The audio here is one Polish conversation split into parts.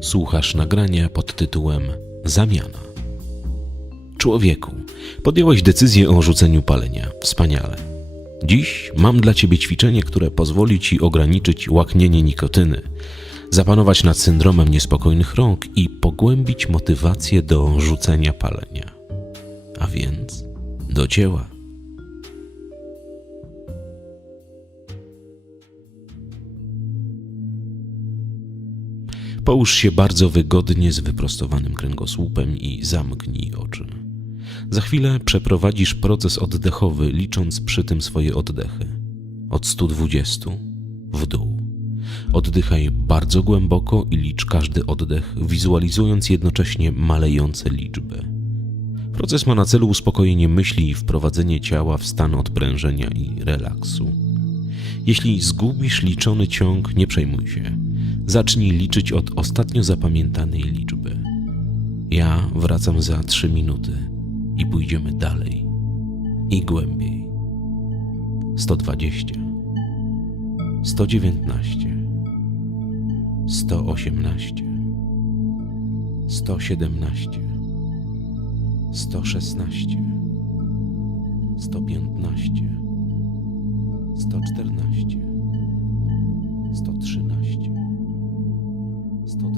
Słuchasz nagrania pod tytułem Zamiana. Człowieku, podjąłeś decyzję o rzuceniu palenia. Wspaniale. Dziś mam dla ciebie ćwiczenie, które pozwoli ci ograniczyć łaknienie nikotyny, zapanować nad syndromem niespokojnych rąk i pogłębić motywację do rzucenia palenia. A więc do dzieła. Połóż się bardzo wygodnie z wyprostowanym kręgosłupem i zamknij oczy. Za chwilę przeprowadzisz proces oddechowy, licząc przy tym swoje oddechy. Od 120 w dół. Oddychaj bardzo głęboko i licz każdy oddech, wizualizując jednocześnie malejące liczby. Proces ma na celu uspokojenie myśli i wprowadzenie ciała w stan odprężenia i relaksu. Jeśli zgubisz liczony ciąg, nie przejmuj się. Zacznij liczyć od ostatnio zapamiętanej liczby. Ja wracam za trzy minuty i pójdziemy dalej. I głębiej. 120, 119, 118, 117, 116, 115, 114, 113, Estou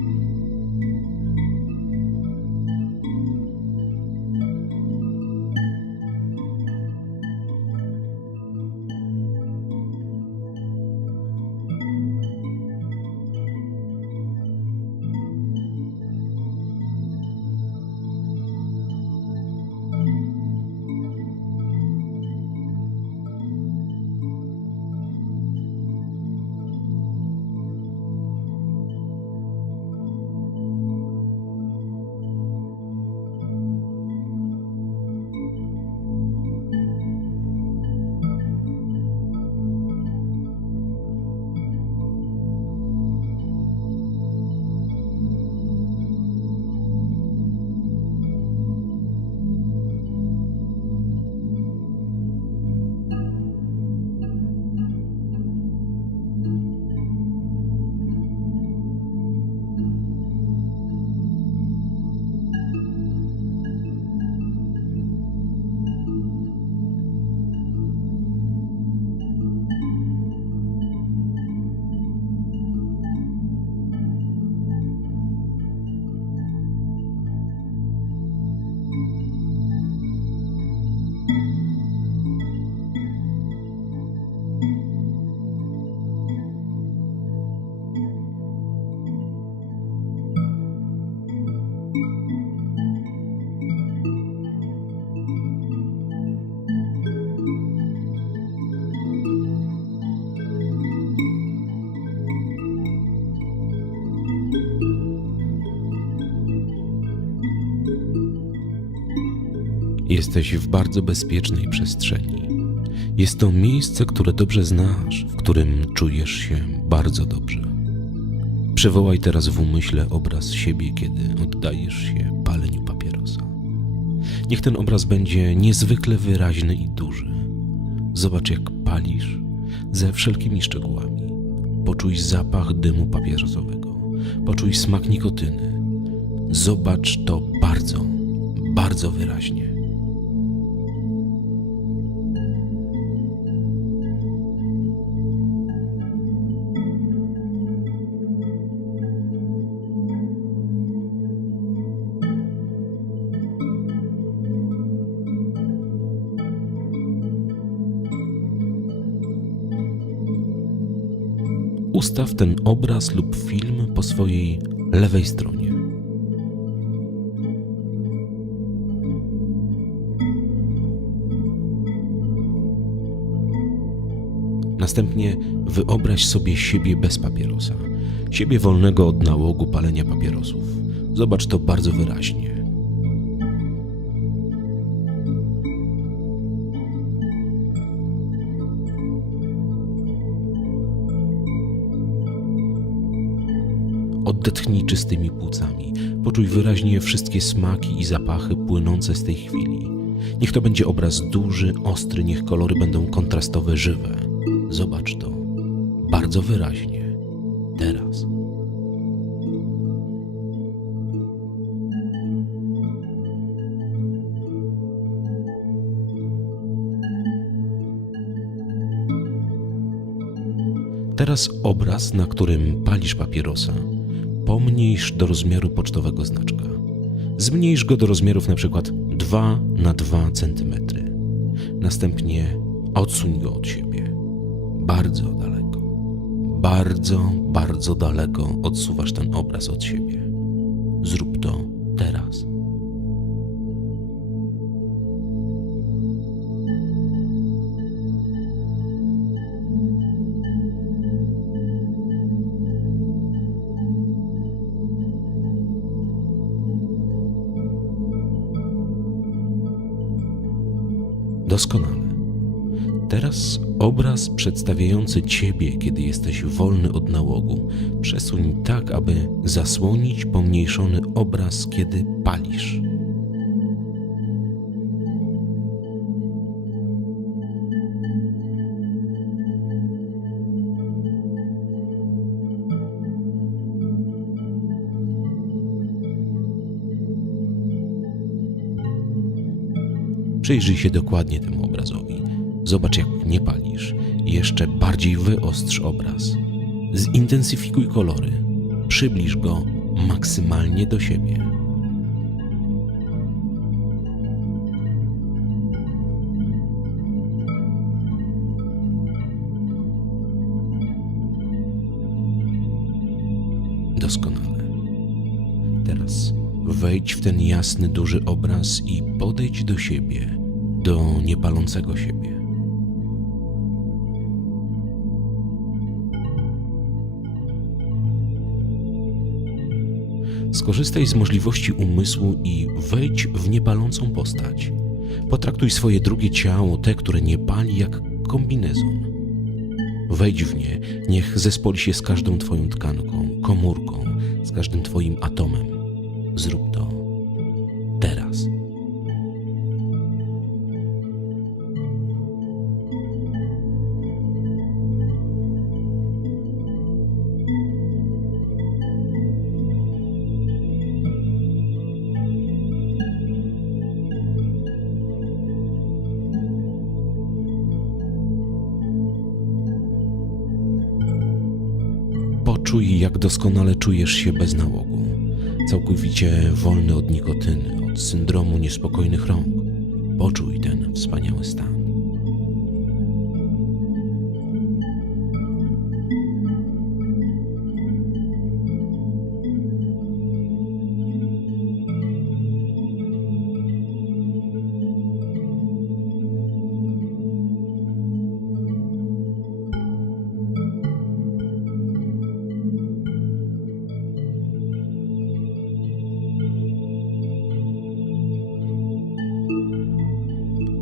Jesteś w bardzo bezpiecznej przestrzeni. Jest to miejsce, które dobrze znasz, w którym czujesz się bardzo dobrze. Przywołaj teraz w umyśle obraz siebie, kiedy oddajesz się paleniu papierosa. Niech ten obraz będzie niezwykle wyraźny i duży. Zobacz, jak palisz ze wszelkimi szczegółami. Poczuj zapach dymu papierosowego. Poczuj smak nikotyny. Zobacz to bardzo, bardzo wyraźnie. Ustaw ten obraz lub film po swojej lewej stronie. Następnie wyobraź sobie siebie bez papierosa, siebie wolnego od nałogu palenia papierosów. Zobacz to bardzo wyraźnie. Oddetchnij czystymi płucami. Poczuj wyraźnie wszystkie smaki i zapachy płynące z tej chwili. Niech to będzie obraz duży, ostry, niech kolory będą kontrastowe, żywe. Zobacz to bardzo wyraźnie. Teraz. Teraz obraz, na którym palisz papierosa, pomniejsz do rozmiaru pocztowego znaczka. Zmniejsz go do rozmiarów przykład 2 na 2 cm. Następnie odsuń go od siebie. Bardzo daleko. Bardzo, bardzo daleko odsuwasz ten obraz od siebie. Zrób to Doskonale. Teraz obraz przedstawiający Ciebie, kiedy jesteś wolny od nałogu, przesuń tak, aby zasłonić pomniejszony obraz, kiedy palisz. Przyjrzyj się dokładnie temu obrazowi. Zobacz, jak nie palisz. Jeszcze bardziej wyostrz obraz. Zintensyfikuj kolory. Przybliż go maksymalnie do siebie. Doskonale. Teraz wejdź w ten jasny, duży obraz i podejdź do siebie, do niepalącego siebie. Skorzystaj z możliwości umysłu i wejdź w niepalącą postać. Potraktuj swoje drugie ciało, te, które nie pali, jak kombinezon. Wejdź w nie, niech zespoli się z każdą Twoją tkanką, komórką, z każdym Twoim atomem. Zrób to jak doskonale czujesz się bez nałogu, całkowicie wolny od nikotyny, od syndromu niespokojnych rąk. Poczuj ten wspaniały stan.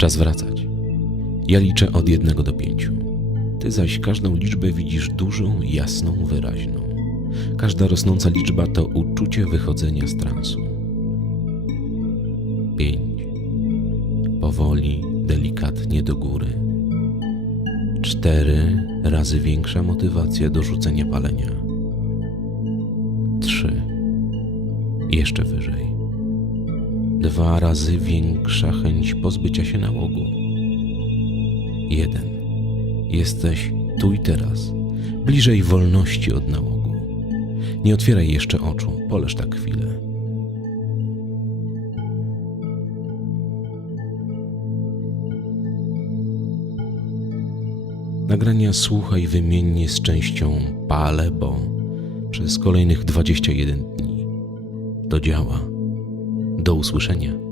Czas wracać. Ja liczę od jednego do pięciu. Ty zaś każdą liczbę widzisz dużą, jasną, wyraźną. Każda rosnąca liczba to uczucie wychodzenia z transu. Pięć. Powoli, delikatnie do góry. Cztery razy większa motywacja do rzucenia palenia. Trzy. Jeszcze wyżej. Dwa razy większa chęć pozbycia się nałogu. Jeden. Jesteś tu i teraz, bliżej wolności od nałogu. Nie otwieraj jeszcze oczu, poleż tak chwilę. Nagrania słuchaj wymiennie z częścią Palebo przez kolejnych 21 dni. Do działa. Do usłyszenia.